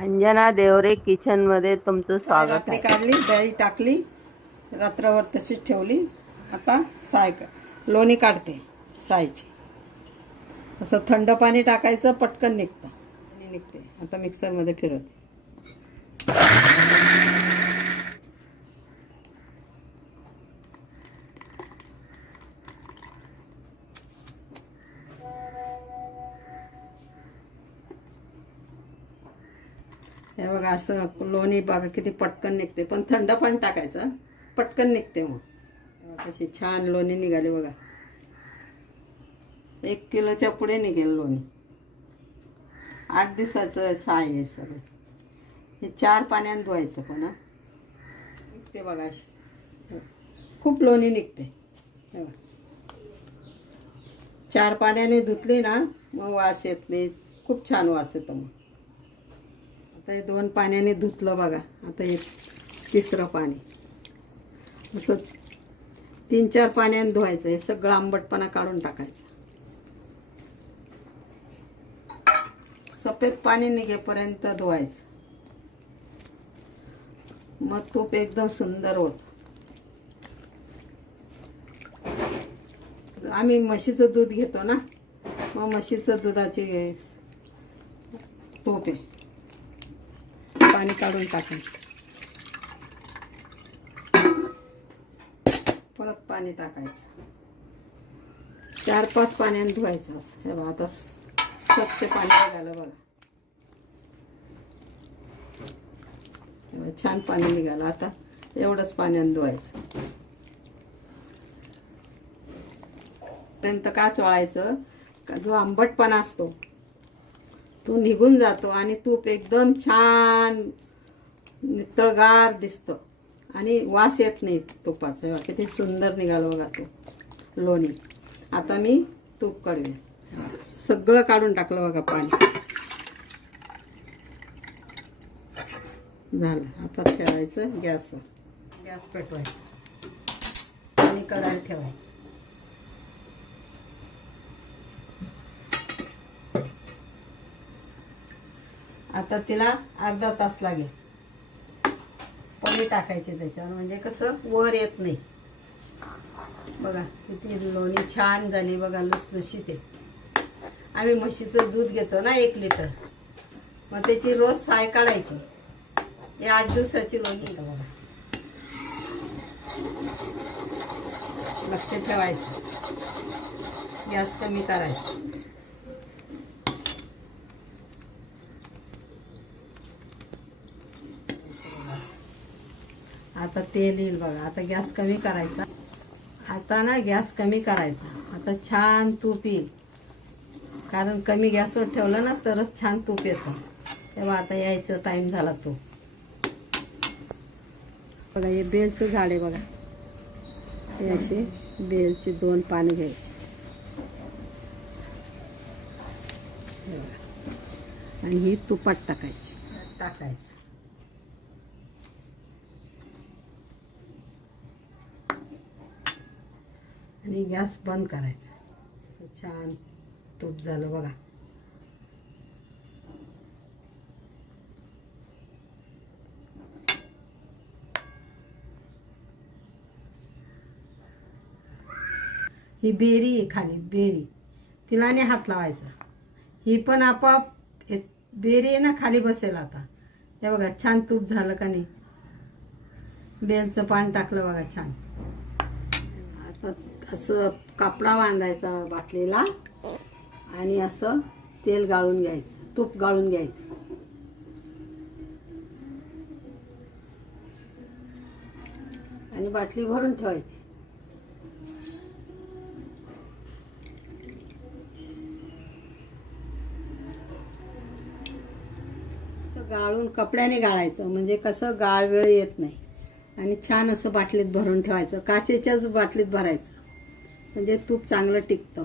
अंजना देवरे किचनमध्ये तुमचं स्वागत रात्री आहे. काढली दही टाकली रात्रभर तशीच ठेवली. आता साय लोणी काढते सायची. असं थंड पाणी टाकायचं पटकन निघतं. आणि निघते. आता मिक्सरमध्ये फिरवते. हे बघा असं लोणी बघा किती पटकन निघते. पण थंड पण टाकायचं पटकन निघते मग. कशी छान लोणी निघाली बघा. एक किलोच्या पुढे निघेल लोणी. आठ दिवसाचं साय आहे सगळं. हे चार पाण्यात धुवायचं पण निघते बघा अशी. खूप लोणी निघते. चार पाण्याने धुतली ना मग वास येत नाही. खूप छान वास येतो मग. आता हे दोन पाण्याने धुतलं बघा. आता हे तिसरं पाणी. असं तीन चार पाण्याने धुवायचं. हे सगळं आंबटपणा काढून टाकायचं. सफेद पाणी निघेपर्यंत धुवायचं. मग तूप एकदम सुंदर होत. आम्ही म्हशीचं दूध घेतो ना? मग म्हशीचं दुधाची तूप आहे. पाणी काढून टाकायचं. परत पाणी टाकायचं. चार पाच पाण्याने धुवायचं असं. हे बघा आता स्वच्छ पाणी निघालं बघा. छान पाणी निघालं. आता एवढंच पाण्याने धुवायचं. पर्यंत काच वळायचं जो आंबटपणा असतो. तो निघून जातो आणि तूप एकदम छान नितळगार दिसतं. आणि वास येत नाही तुपाचा. किती सुंदर निघालं बघा तो लोणी. आता मी तूप काढूया. सगळं काढून टाकलं बघा पाणी. झालं. आता ठेवायचं गॅसवर. गॅस पेटवायचं. आणि कढायला ठेवायचं. आता तिला अर्धा तास लागेल. पनीर टाकायचे त्याच्यावर म्हणजे कसं वर येत नाही. बघा किती लोणी छान झाली बघा लुसलुशीत आहे. आम्ही म्हशीचं दूध घेतो ना एक लिटर. मग त्याची रोज साय काढायची. हे आठ दिवसाची लोणी बघा. लक्ष ठेवायचं. गॅस कमी करायचं. आता तेल येईल बघा. आता गॅस कमी करायचा. आता ना गॅस कमी करायचा. आता छान तूप येईल. कारण कमी गॅसवर ठेवलं ना तरच छान तूप येतं. तेव्हा आता यायचं टाईम झाला तो. बघा हे बेलचं झाड आहे बघा. हे असे बेलचे दोन पाने घ्यायचे. आणि ही तुपात टाकायची. टाकायचं. आणि गॅस बंद करायचा. छान तूप झालं बघा. ही बेरी आहे खाली बेरी. तिला नाही हात लावायचा. ही पण आपोआप बेरी आहे ना खाली बसेल आता. हे बघा छान तूप झालं का नाही? बेलचं पान टाकलं बघा छान. असं कापडा बांधायचा बाटलीला आणि असं तेल गाळून घ्यायचं तूप गाळून घ्यायचं. आणि बाटली भरून ठेवायची. असं गाळून कपड्याने गाळायचं म्हणजे कसं गाळ वेळ येत नाही. आणि छान असं बाटलीत भरून ठेवायचं काचेच्याच बाटलीत भरायचं. म्हणजे तूप चांगलं टिकतं.